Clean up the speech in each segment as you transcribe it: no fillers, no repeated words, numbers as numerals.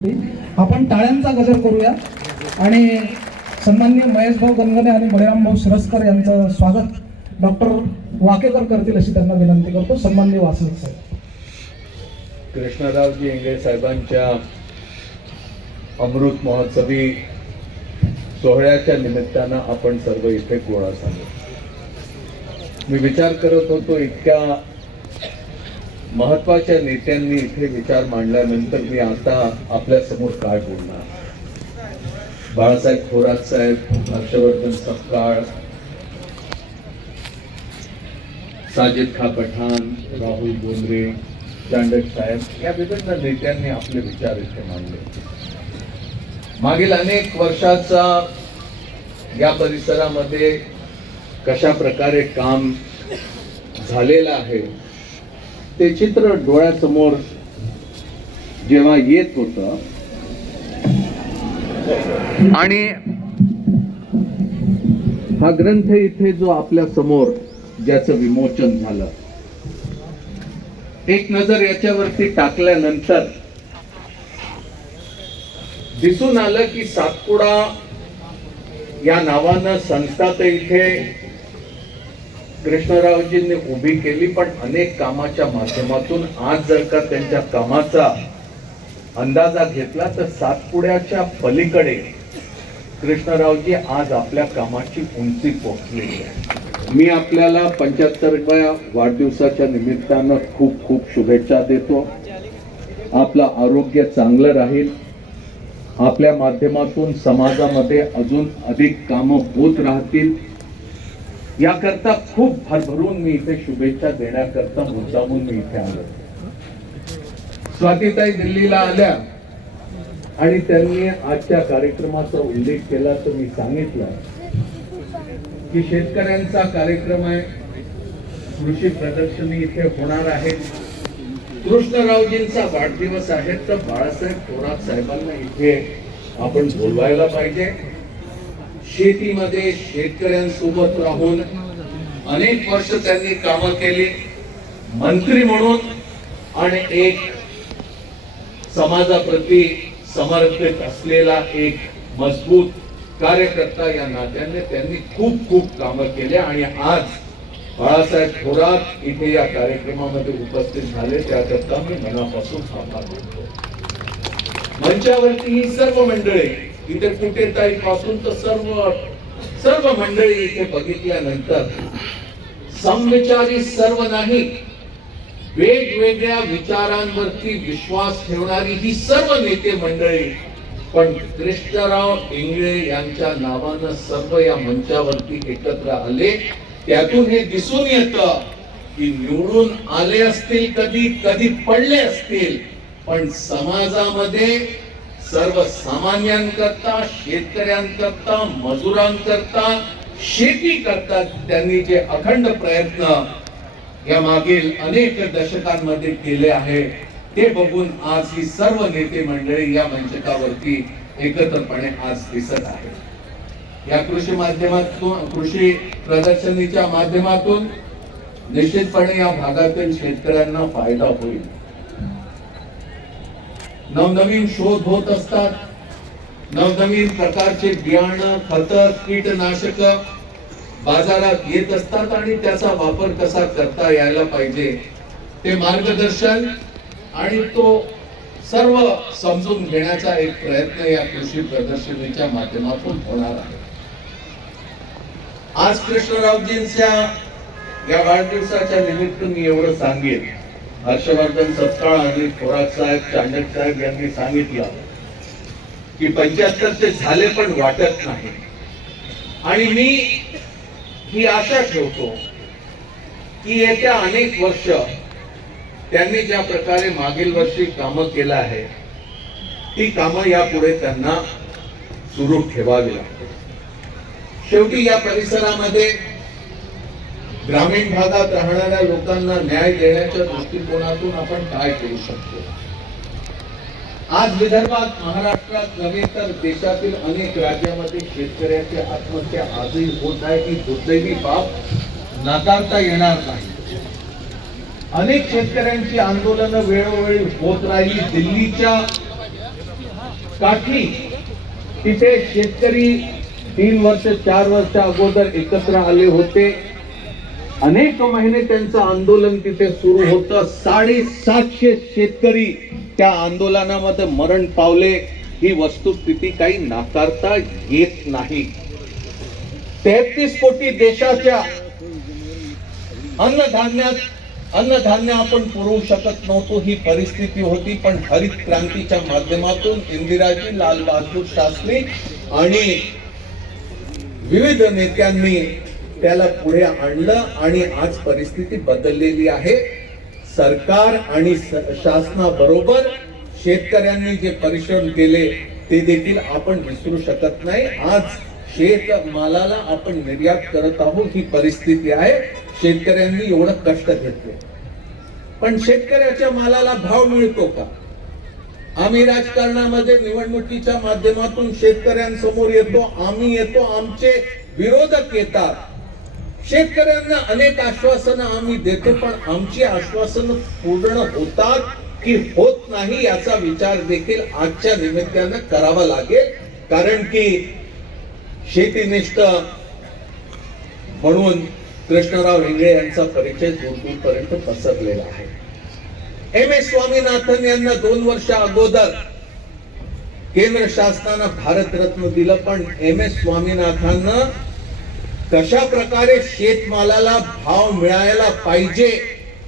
आपण टाळ्यांचा गजर करूया आणि सन्माननीय महेश भाऊ गणगणे आणि बळीराम भाऊ शिरस्कर यांचं स्वागत डॉक्टर वाकेकर करतील अशी त्यांना विनंती करतो. सन्माननीय वासनिक साहेब. कृष्णरावजी इंगळे साहेबांच्या अमृत महोत्सवी सोहळ्याच्या निमित्तानं आपण सर्व इथे गोळा झालो. मी विचार करत होतो, इतक्या महत्वाच्या नेत्यांनी इथे विचार मांडल्यानंतर मी आता आपल्या समोर काय बोलणार. बाळासाहेब थोरात साहेब, हर्षवर्धन सपकाळ, साजिद खा पठाण, राहुल बोंद्रे, चांडक साहेब या विभिन्न नेत्यांनी आपले विचार इथे मांडले. मागील अनेक वर्षाचा या परिसरामध्ये कशा प्रकारे काम झालेलं आहे ते चित्र डोळ्यासमोर जेव्हा येत होतं आणि हा ग्रंथ इथे जो आपल्या समोर ज्याचं विमोचन झालं, एक नजर याच्यावरती टाकल्यानंतर दिसून आलं की सातपुडा या नावानं संस्था तर इथे कृष्णरावजींनी उभी केली, पण अनेक कामाच्या माध्यमातून आज जर का त्यांच्या कामाचा अंदाजा घेतला तर सातपुड्याच्या पलीकडे कृष्णरावजी आज आपल्या कामाची उंची पोहोचलेली आहे. मी आपल्याला 75व्या वाढदिवसाच्या निमित्तानं खूप खूप शुभेच्छा देतो. आपलं आरोग्य चांगलं राहील, आपल्या माध्यमातून समाजामध्ये अजून अधिक कामं होत राहतील याकरता खूप भरभरून मी इथे शुभेच्छा देण्याकरता मुद्दामून मी इथे आलो. स्वातीताई दिल्लीला आल्या आणि त्यांनी आजच्या कार्यक्रमाचा उल्लेख केला तर मी सांगितलं की शेतकऱ्यांचा कार्यक्रम आहे, कृषी प्रदर्शनी इथे होणार आहे, कृष्णरावजींचा वाढदिवस आहे, तर बाळासाहेब थोरात साहेबांना इथे आपण बोलवायला पाहिजे. शेतीमध्ये शेतकऱ्यांसोबत राहून अनेक वर्ष त्यांनी कामं केली, मंत्री म्हणून आणि एक समाजाप्रती समर्पित असलेला एक मजबूत कार्यकर्ता या नात्याने त्यांनी खूप खूप कामं केली आणि आज बाळासाहेब थोरात इथे या कार्यक्रमामध्ये उपस्थित झाले त्याकरता मी मनापासून आभार मानतो. मंचावरती ही सर्व मंडळी इथे कुठेताई पासून तर सर्व मंडळी इथे बघितल्यानंतर समविचारी सर्व नाही, वेगवेगळ्या विचारांवरती विश्वास ठेवणारी ही सर्व नेते मंडळी, पण कृष्णराव इंगळे यांच्या नावानं सर्व या मंचावरती एकत्र आले. त्यातून हे दिसून येतं की निवडून आले असतील, कधी पडले असतील, पण समाजामध्ये सर्वसामान्यांकरता, शेतकऱ्यांकरता, मजुरांकरता, शेती करता त्यांनी जे अखंड प्रयत्न या मागील अनेक दशकांमध्ये केले आहे ते बघून आज ही सर्व नेते मंडळी या मंचकावरती एकत्रपणे आज दिसत आहे. या कृषी माध्यमातून, कृषी प्रदर्शनीच्या माध्यमातून निश्चितपणे या भागातील शेतकऱ्यांना फायदा होईल. नवनवीन शोध होत असतात, नवनवीन प्रकारचे बियाणं, खतं, कीटनाशक बाजारात येत असतात आणि त्याचा वापर कसा करता यायला पाहिजे ते मार्गदर्शन आणि तो सर्व समजून घेण्याचा एक प्रयत्न या कृषी प्रदर्शनीच्या माध्यमातून होणार आहे. आज कृष्णरावजींच्या या वाढदिवसाच्या निमित्त मी एवढं सांगेन. हर्षवर्धन सपकाळ आणि थोरात साहेब, चांडक साहेब यांनी सांगितलं की 75 ते झाले पण वाटत नाही. आणि मी ही आशा ठेवतो की येत्या अनेक वर्ष त्यांनी ज्या प्रकारे मागील वर्षी कामं केलं आहे ती कामं यापुढे त्यांना सुरू ठेवावी लागतील. शेवटी या परिसरामध्ये ग्रामीण भागात राहणाऱ्या लोकांना न्याय देण्याच्या दृष्टिकोनातून आपण काय करू शकतो. आज विदर्भात, महाराष्ट्रात नव्हे तर देशातील अनेक राज्यामध्ये शेतकऱ्याची आत्महत्या आजही होत आहे. ही दुर्दैवी बाब नाकारता येणार नाही. अनेक शेतकऱ्यांची आंदोलनं वेळोवेळी होत राहिली. दिल्लीच्या काठी तिथे शेतकरी 3 वर्ष 4 वर्ष अगोदर एकत्र आले होते. अनेक महिने त्यांचं आंदोलन तिथे सुरू होतं. 750 शेतकरी त्या आंदोलनामध्ये मरण पावले. ही वस्तुस्थिती काही नाकारता येत नाही. 33 कोटी देशाच्या अन्नधान्य आपण पुरवू शकत नव्हतो, ही परिस्थिती होती. पण हरित क्रांतीच्या माध्यमातून इंदिराजी, लाल बहादूर शास्त्री आणि विविध नेत्यांनी त्याला पुढे आणलं आणि आज परिस्थिती बदललेली आहे. सरकार आणि शासनाबरोबर शेतकऱ्यांनी जे परिश्रम केले ते देखील आपण विसरू शकत नाही. आज शेतमालाला आपण निर्यात करत आहोत, ही परिस्थिती आहे. शेतकऱ्यांनी एवढं कष्ट घेतले, पण शेतकऱ्याच्या मालाला भाव मिळतो का? आम्ही राजकारणामध्ये निवडणुकीच्या माध्यमातून शेतकऱ्यांसमोर येतो, आम्ही येतो, आमचे विरोधक येतात. शेतकऱ्यांना अनेक आश्वासनं आम्ही देतो, पण आमची आश्वासनं पूर्ण होतात की होत नाही याचा विचार देखील आजच्या निमित्तानं करावा लागेल. कारण की शेतीनिष्ठ म्हणून कृष्णराव हिंगळे यांचा परिचय दूरदूरपर्यंत पसरलेला आहे. एम.एस. स्वामीनाथन यांना 2 वर्ष अगोदर केंद्र शासनानं भारतरत्न दिलं, पण एम.एस. स्वामीनाथांना कशा प्रकारे शेतमालाला भाव मिळायला पाहिजे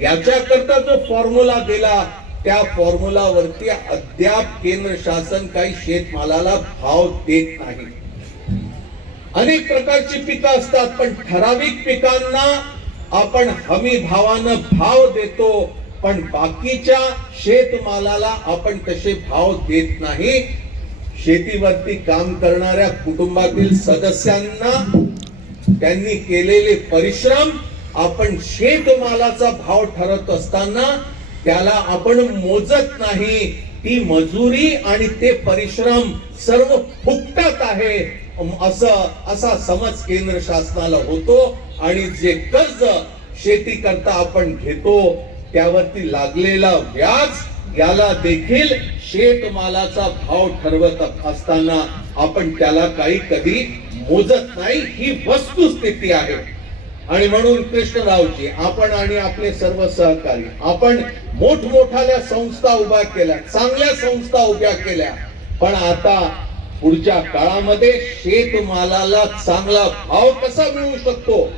याच्याकरता जो फॉर्म्युला दिला, त्या फॉर्म्युलावरती अद्याप केंद्र शासन काही शेतमालाला भाव देत नाही. अनेक प्रकारची पिकं असतात, पण ठराविक पिकांना आपण हमी भावानं भाव देतो, पण बाकीच्या शेतमालाला आपण तसे भाव देत नाही. शेतीवरती काम करणाऱ्या कुटुंबातील सदस्यांना त्यांनी केलेले परिश्रम आपण शेतमालाचा भाव ठरवत असताना त्याला आपण मोजत नाही. ती मजुरी आणि ते परिश्रम सर्व फुकटात आहे असा समज केंद्र शासनाला होतो. आणि जे कर्ज शेती करता आपण घेतो त्यावरती लागलेला व्याज याला देखील शेतमालाचा भाव ठरवत असताना आपण त्याला काही कधी मोजत नाही. ही वस्तुस्थिती आहे. आणि म्हणून कृष्णरावजी, आपण आणि आपले सर्व सहकारी, आपण मोठमोठ्या संस्था उभ्या केल्या, चांगल्या संस्था उभ्या केल्या, पण आता पुढच्या काळामध्ये शेतमालाला चांगला भाव कसा मिळू शकतो?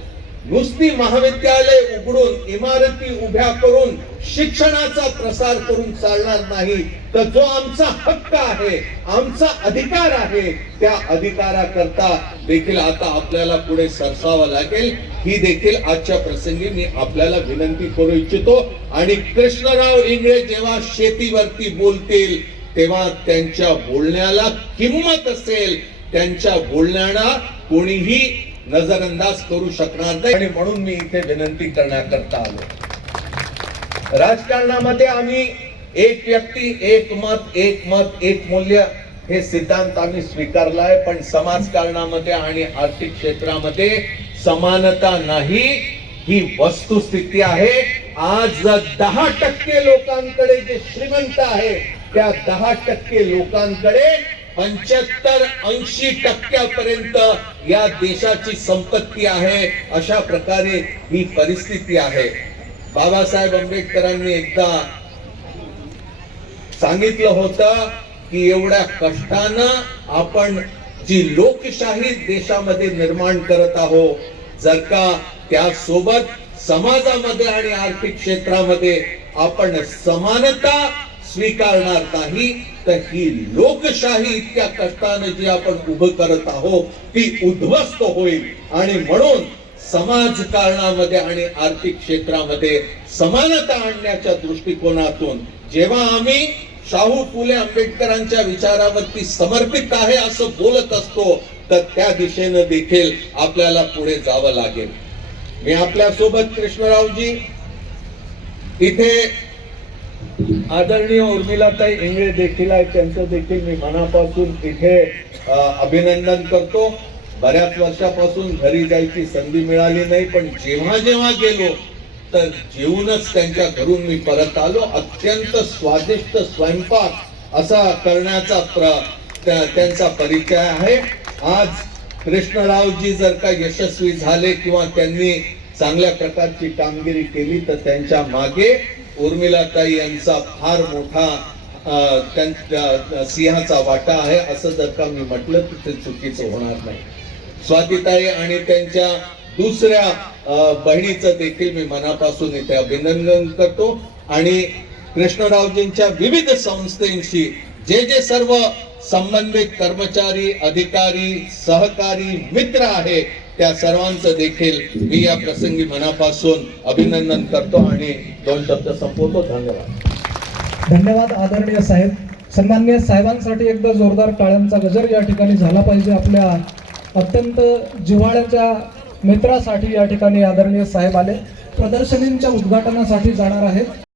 नुसती महाविद्यालय उघडून, इमारती उभ्या करून, शिक्षणाचा प्रसार करून चालणार नाही. तर जो आमचा हक्क आहे, आमचा अधिकार आहे, त्या अधिकाराकरता देखील आता आपल्याला पुढे सरसावं लागेल. ही देखील आजच्या प्रसंगी मी आपल्याला विनंती करू इच्छितो. आणि कृष्णराव इंगळे जेव्हा शेतीवरती बोलतील तेव्हा त्यांच्या बोलण्याला किंमत असेल. त्यांच्या बोलण्याला कोणीही नजरअंदाज करू शकणार नाही. आणि म्हणून मी इथे विनंती करण्याकरता आलो. राजकारणामध्ये आम्ही एक व्यक्ती, एक मत, एक मत, एक मूल्य हे सिद्धांत आम्ही स्वीकारलाय, पण समाजकारणामध्ये आणि आर्थिक क्षेत्रामध्ये समानता नाही, ही वस्तुस्थिती आहे. आज 10% लोकांकडे जे श्रीमंत आहे त्या 10% लोकांकडे 75-80% या देशाची संपत्ती आहे. अशा प्रकारे ही परिस्थिती आहे. बाबासाहेब आंबेडकरांनी एकदा सांगितलं होतं की एवढ्या कष्टानं आपण जी लोकशाही देशामध्ये निर्माण करत आहोत, जर का त्यासोबत समाजामध्ये आणि आर्थिक क्षेत्रामध्ये आपण समानता स्वीकारणार नाही तर ही लोकशाही इतक्या कष्टाने जी आपण उभं करत आहोत ती उद्ध्वस्त होईल. आणि म्हणून समाजकारणामध्ये आणि आर्थिक क्षेत्रामध्ये समानता आणण्याच्या दृष्टिकोनातून जेव्हा आम्ही शाहू फुले आंबेडकरांच्या विचारावरती समर्पित आहे असं बोलत असतो, तर त्या दिशेने देखील आपल्याला पुढे जावं लागेल. मी आपल्या सोबत कृष्णरावजी, इथे आदरणीय उर्मिलाताई इंगळे देखील आहे, त्यांचं देखील मी मनापासून इथे अभिनंदन करतो. बऱ्याच वर्षापासून घरी जायची संधी मिळाली नाही, पण जेव्हा जेव्हा गेलो तर जेवूनच त्यांच्या घरून मी परत आलो. अत्यंत स्वादिष्ट स्वयंपाक, असा करण्याचा त्यांचा परिचय आहे. आज कृष्णरावजी जर का यशस्वी झाले किंवा त्यांनी चांगल्या प्रकारची कामगिरी केली तर त्यांच्या मागे उर्मिलाताई यांचा फार मोठा त्यांच्या सिंहाचा वाटा आहे. असं जर का मी म्हटलं तर ते चुकीचं होणार नाही. स्वातीताई आणि त्यांच्या दुसऱ्या बहिणीचं देखील मी मनापासून इथे अभिनंदन करतो. आणि कृष्णरावजींच्या विविध संस्थांशी जे सर्व संबंधित कर्मचारी, अधिकारी, सहकारी, मित्र आहे त्या सर्वांचं देखील मी या प्रसंगी मनापासून अभिनंदन करतो आणि 2 शब्द संपवतो. धन्यवाद. धन्यवाद आदरणीय साहेब. सन्माननीय साहेबांसाठी एकदा जोरदार टाळ्यांचा गजर या ठिकाणी झाला पाहिजे. आपल्या अत्यंत जिव्हाळ्याच्या मित्रासाठी या ठिकाणी आदरणीय साहेब आले. प्रदर्शनींच्या उद्घाटनासाठी जाणार आहेत.